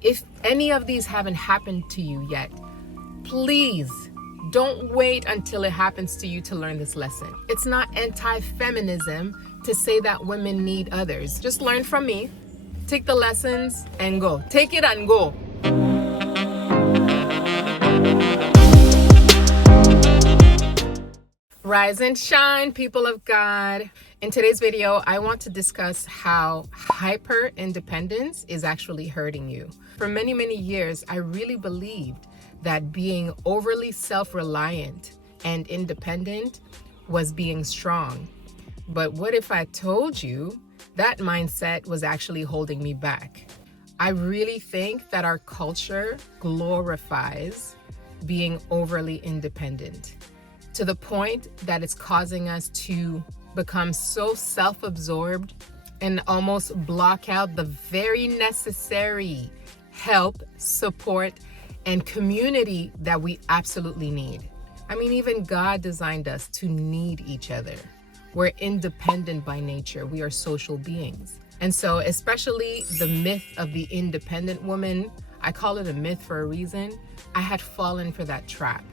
If any of these haven't happened to you yet, please don't wait until it happens to you to learn this lesson. It's not anti-feminism to say that women need others. Just learn from me, take the lessons and go. Take it and go. Rise and shine, people of God. In today's video, I want to discuss how hyper independence is actually hurting you. For many, many years, I really believed that being overly self-reliant and independent was being strong. But what if I told you that mindset was actually holding me back? I really think that our culture glorifies being overly independent, to the point that it's causing us to become so self-absorbed and almost block out the very necessary help, support, and community that we absolutely need. I mean, even God designed us to need each other. We're independent by nature. We are social beings. And so especially the myth of the independent woman, I call it a myth for a reason. I had fallen for that trap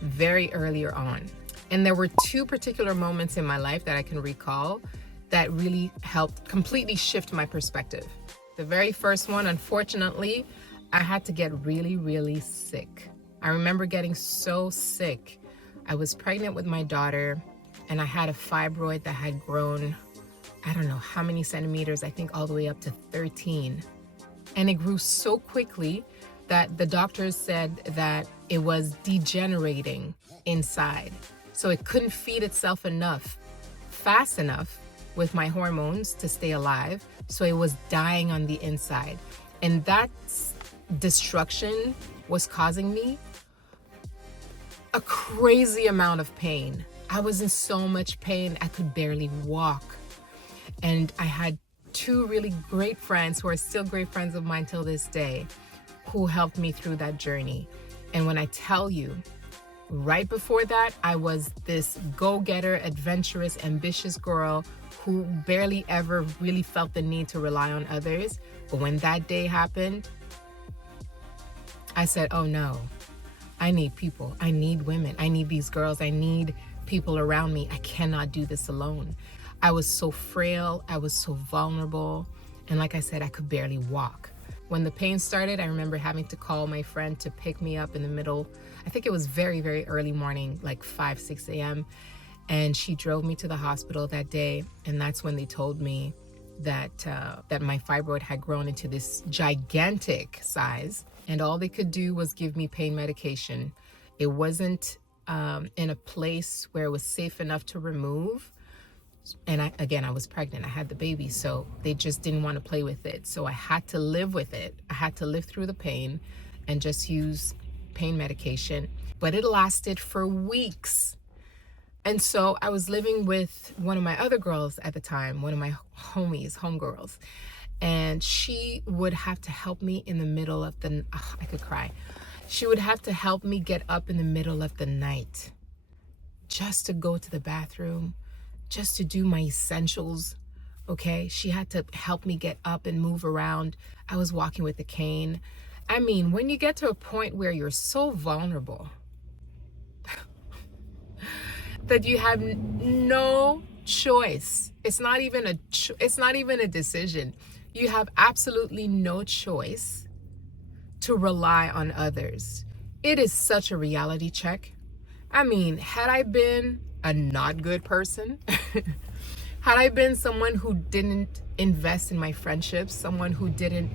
very earlier on. And there were two particular moments in my life that I can recall that really helped completely shift my perspective. The very first one, unfortunately, I had to get really, really sick. I remember getting so sick. I was pregnant with my daughter and I had a fibroid that had grown, I don't know how many centimeters, I think all the way up to 13. And it grew so quickly that the doctors said that it was degenerating inside. So it couldn't feed itself fast enough with my hormones to stay alive. So it was dying on the inside. And that destruction was causing me a crazy amount of pain. I was in so much pain, I could barely walk. And I had two really great friends who are still great friends of mine till this day, who helped me through that journey. And when I tell you, right before that, I was this go-getter, adventurous, ambitious girl who barely ever really felt the need to rely on others. But when that day happened, I said, oh no, I need people. I need women. I need these girls. I need people around me. I cannot do this alone. I was so frail. I was so vulnerable. And like I said, I could barely walk. When the pain started, I remember having to call my friend to pick me up in the middle. I think it was very, very early morning, like 5, 6 a.m. And she drove me to the hospital that day. And that's when they told me that my fibroid had grown into this gigantic size. And all they could do was give me pain medication. It wasn't in a place where it was safe enough to remove. And I was pregnant, I had the baby, so they just didn't want to play with it. So I had to live with it. I had to live through the pain and just use pain medication. But it lasted for weeks. And so I was living with one of my other girls at the time, one of my homegirls. And she would have to help me in the middle of I could cry. She would have to help me get up in the middle of the night just to go to the bathroom, just to do my essentials, okay? She had to help me get up and move around. I was walking with a cane. I mean, when you get to a point where you're so vulnerable that you have no choice, it's not even a decision. You have absolutely no choice to rely on others. It is such a reality check. I mean, had I been a not good person, had I been someone who didn't invest in my friendships, someone who didn't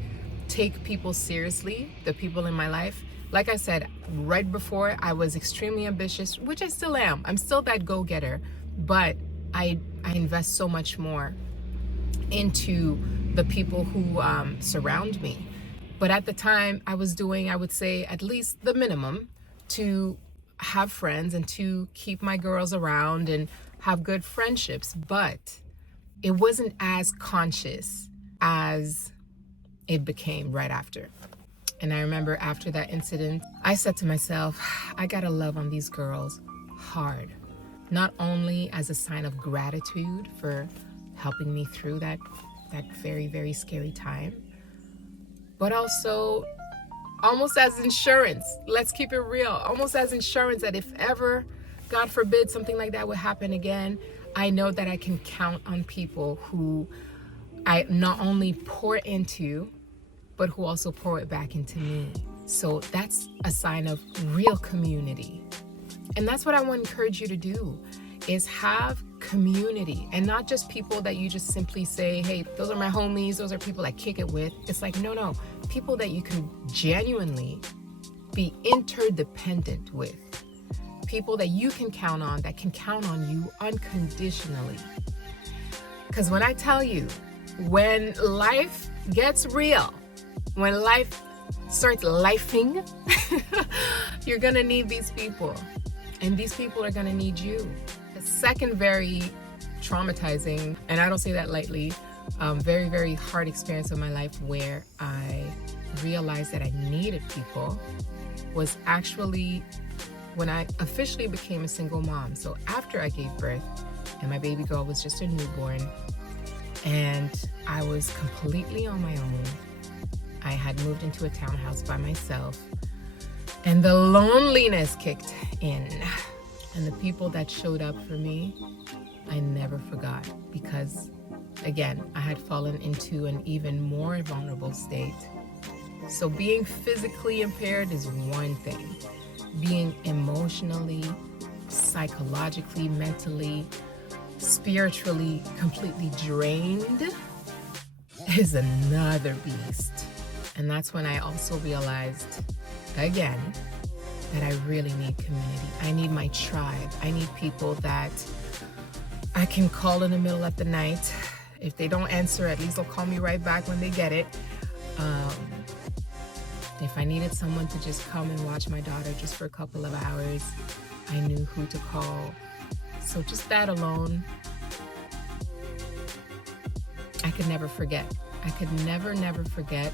take people seriously, the people in my life, like I said, right before, I was extremely ambitious, which I still am. I'm still that go-getter, but I invest so much more into the people who surround me. But at the time, I was doing, I would say, at least the minimum to have friends and to keep my girls around and have good friendships. But it wasn't as conscious as it became right after. And I remember after that incident, I said to myself, I gotta love on these girls hard. Not only as a sign of gratitude for helping me through that very, very scary time, but also almost as insurance. Let's keep it real. Almost as insurance that if ever, God forbid, something like that would happen again, I know that I can count on people who I not only pour into, but who also pour it back into me. So that's a sign of real community. And that's what I want to encourage you to do, is have community, and not just people that you just simply say, hey, those are my homies, those are people I kick it with. It's like, no, people that you can genuinely be interdependent with. People that you can count on, that can count on you unconditionally. Because when I tell you, when life gets real, when life starts lifing, you're gonna need these people. And these people are gonna need you. The second very traumatizing, and I don't say that lightly, very, very hard experience of my life where I realized that I needed people was actually when I officially became a single mom. So after I gave birth and my baby girl was just a newborn and I was completely on my own. I had moved into a townhouse by myself and the loneliness kicked in. And the people that showed up for me, I never forgot, because again, I had fallen into an even more vulnerable state. So being physically impaired is one thing. Being emotionally, psychologically, mentally, spiritually completely drained is another beast. And that's when I also realized, again, that I really need community. I need my tribe. I need people that I can call in the middle of the night. If they don't answer, at least they'll call me right back when they get it. If I needed someone to just come and watch my daughter just for a couple of hours, I knew who to call. So just that alone, I could never forget. I could never forget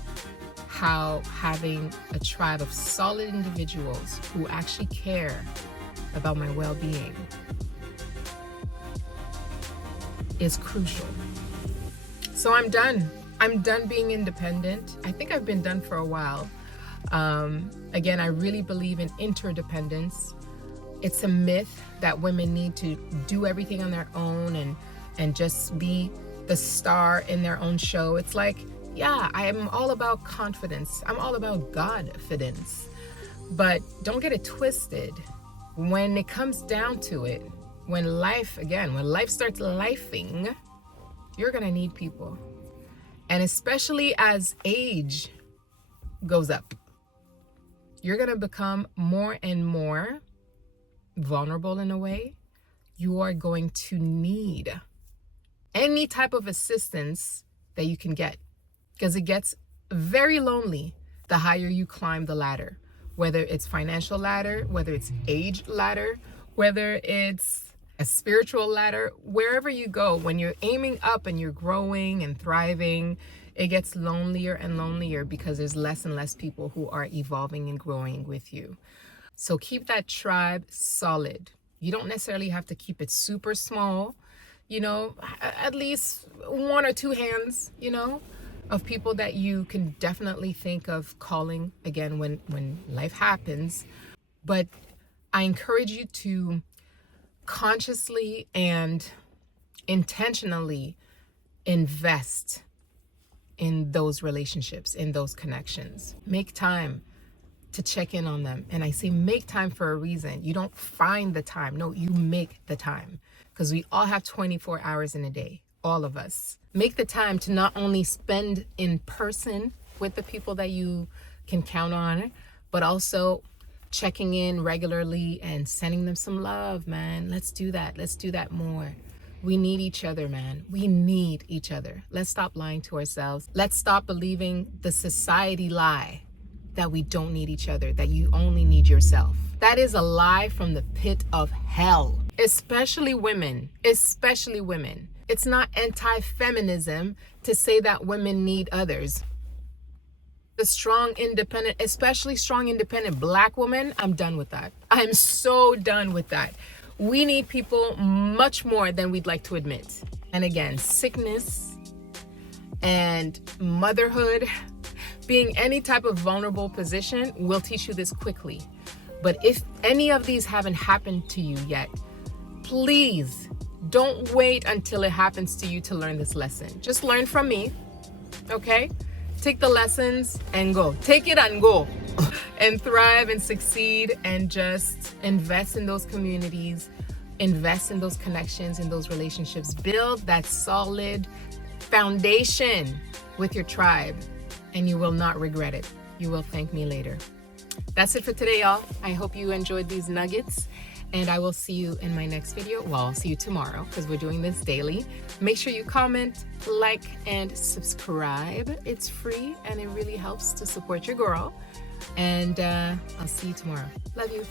how having a tribe of solid individuals who actually care about my well-being is crucial. So I'm done. I'm done being independent. I think I've been done for a while. Again, I really believe in interdependence. It's a myth that women need to do everything on their own and just be the star in their own show. It's like, yeah, I am all about confidence. I'm all about Godfidence. But don't get it twisted. When it comes down to it, when life starts lifing, you're gonna need people. And especially as age goes up, you're gonna become more and more vulnerable in a way. You are going to need any type of assistance that you can get, because it gets very lonely the higher you climb the ladder, whether it's financial ladder, whether it's age ladder, whether it's a spiritual ladder. Wherever you go, when you're aiming up and you're growing and thriving, it gets lonelier and lonelier because there's less and less people who are evolving and growing with you. So keep that tribe solid. You don't necessarily have to keep it super small, at least one or two hands, of people that you can definitely think of calling again when life happens. But I encourage you to consciously and intentionally invest in those relationships, in those connections. Make time to check in on them. And I say make time for a reason. You don't find the time. No, you make the time, because we all have 24 hours in a day, all of us. Make the time to not only spend in person with the people that you can count on, but also checking in regularly and sending them some love, man. Let's do that. Let's do that more. We need each other, man. We need each other. Let's stop lying to ourselves. Let's stop believing the society lie that we don't need each other, that you only need yourself. That is a lie from the pit of hell. Especially women. It's not anti-feminism to say that women need others. The strong, independent, especially strong, independent Black woman, I'm done with that. I'm so done with that. We need people much more than we'd like to admit. And again, sickness and motherhood, being any type of vulnerable position will teach you this quickly. But if any of these haven't happened to you yet, please don't wait until it happens to you to learn this lesson. Just learn from me, okay? Take the lessons and go. Take it and go. And thrive and succeed, and just invest in those communities, invest in those connections, in those relationships. Build that solid foundation with your tribe, and you will not regret it. You will thank me later. That's it for today, y'all. I hope you enjoyed these nuggets, and I will see you in my next video. Well, I'll see you tomorrow because we're doing this daily. Make sure you comment, like, and subscribe. It's free and it really helps to support your girl. And I'll see you tomorrow. Love you.